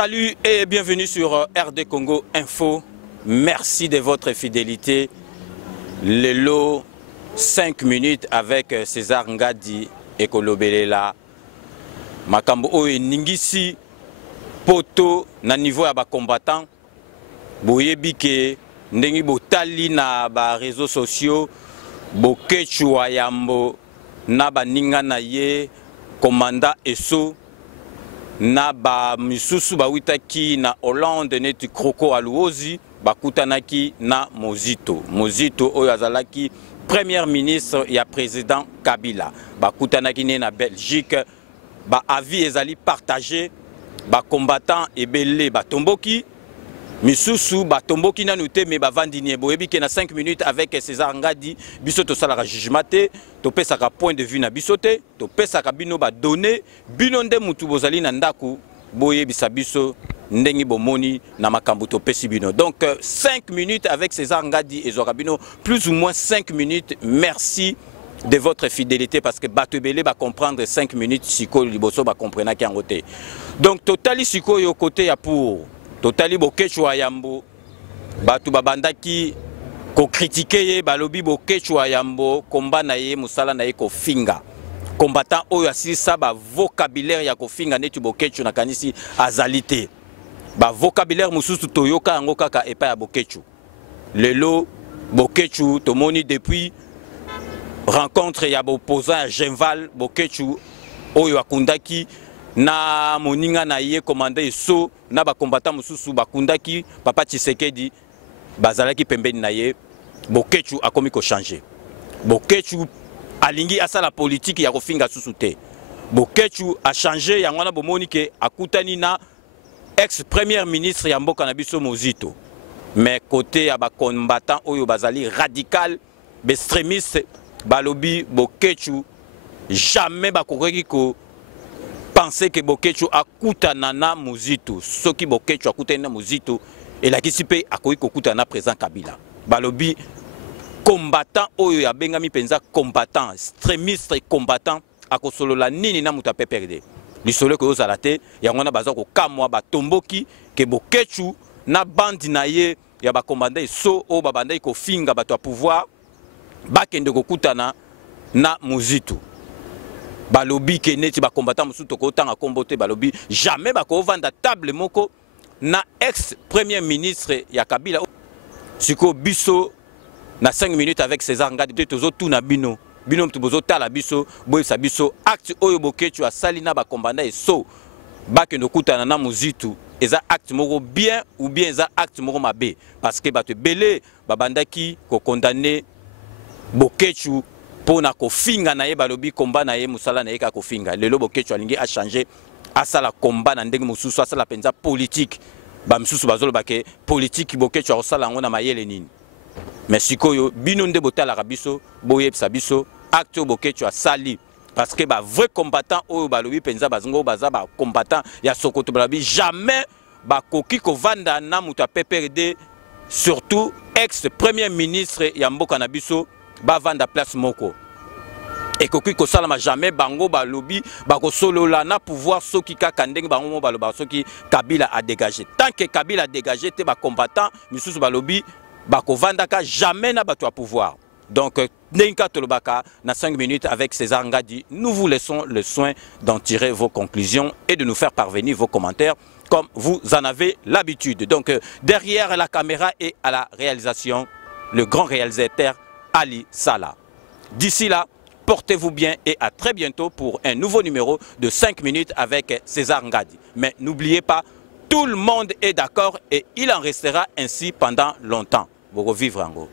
Salut et bienvenue sur RD Congo Info. Merci de votre fidélité. Le lot 5 minutes avec César Ngadi et Kolobelela. Makambo oye ningisi poto na niveau ya ba combattant. Boyebi ke ndengi botali na ba réseaux sociaux bokechwa yambo na ba ninga na ye commandant Esso na ba misusu ba witaki na Hollande neti Kroko Aluozi bakutanaki na Mozito oyo azalaki premier ministre ya président Kabila bakutanaki ne na Belgique ba avis ezali partagé ba combattant ebele batomboki misusu batomboki nanu te me bavandini boyebi ke na 5 minutes avec César Ngadi biso to sala jugement te to pesaka point de vue na biso te to pesaka bino ba donner bino nde mutu bozali na ndaku boyebisa biso ndengi bomoni na makambo to pesi bino. Donc 5 minutes avec César Ngadi et Zorabino, plus ou moins 5 minutes. Merci de votre fidélité parce que Batebele va comprendre 5 minutes siko liboso va comprendre ki angote. Donc totali siko yo côté ya pour totali bokechwa yambo batu babandaki ko critiquer ye balobi bokechwa yambo komba na ye musala na ye ko finga combattant oyo asisa ba vocabulaire ya ko finga neti bokechu na kanisi azalité ba vocabulaire mususu toyoka yango kaka epa ya bokechu lelo bokechu tomoni depuis rencontre ya opposant Genval bokechu oyo akundaki na moninga na ye commandant Esso na ba combattant mususu bakundaki papa Tshisekedi bazalaki pembeni na ye bokechu akomi ko changer bokechu alingi asala politique ya kofinga susu te bokechu a changé yango na bomoni ke akutani na ex premier ministre ya mboka na biso Mozito mais côté ya ba combattant oyo bazali radical extrémiste balobi bokechu jamais bakoki ko penser que bokechu akutana na Mozito soki bokechu akutana na Mozito elakisi pe akoki kokutana na président Kabila balobi combattant oyo ya bengami penza combattant extrémiste et combattant akosolola nini na muta PPRD lisolo ko ozala te yango na baza ko kamwa batomboki ke bokechu na bandi na ye ya ba commandant Esso o babanda ko finga bato a pouvoir bakende kokutana na Mozito balobi ke neti ba combattant musuto ko tanga kombote balobi jamais bako vanda table moko na ex premier ministre ya Kabila siko biso na 5 minutes avec César Ngadi tozo tuna bino mtubozo tala biso boyesa biso acte oyo bokechu asali na ba commandant Esso bakendo kutana na Mozito eza acte moko bien ou bien eza acte moko mabe parce que bato belé babandaki ko condamner bokechu pona ko finga na ye balobi combat na ye musala na ye ka ko finga lelo bokechu alingi a changer asala combat na ndenge mususu asala penza politique ba mususu bazolo bake politique bokechu asala ngona mayele nini mais sikoyo bino nde botala biso boyebisa biso acte bokechu asali parce que ba vrai combattant oyo balobi penza bazongo baza ba combattant ya sokoto balobi jamais ba koki ko vanda na muta PPRD surtout ex premier ministre ya mboka na biso ba vanda place moko et koki ko salama jamais bango balobi bako solola na pouvoir soki kaka ndenge bango baloba soki Kabila a dégagé tant que Kabila a dégagé te ba combattant misusu balobi bako vandaka jamais na bato à pouvoir. Donc Nenka Tolobaka na 5 minutes avec César Ngadi, nous vous laissons le soin d'en tirer vos conclusions et de nous faire parvenir vos commentaires comme vous en avez l'habitude. Donc derrière la caméra et à la réalisation, le grand réalisateur Ali Salah. D'ici là, portez-vous bien et à très bientôt pour un nouveau numéro de 5 minutes avec César Ngadi. Mais n'oubliez pas, tout le monde est d'accord et il en restera ainsi pendant longtemps. Vous revivre en gros.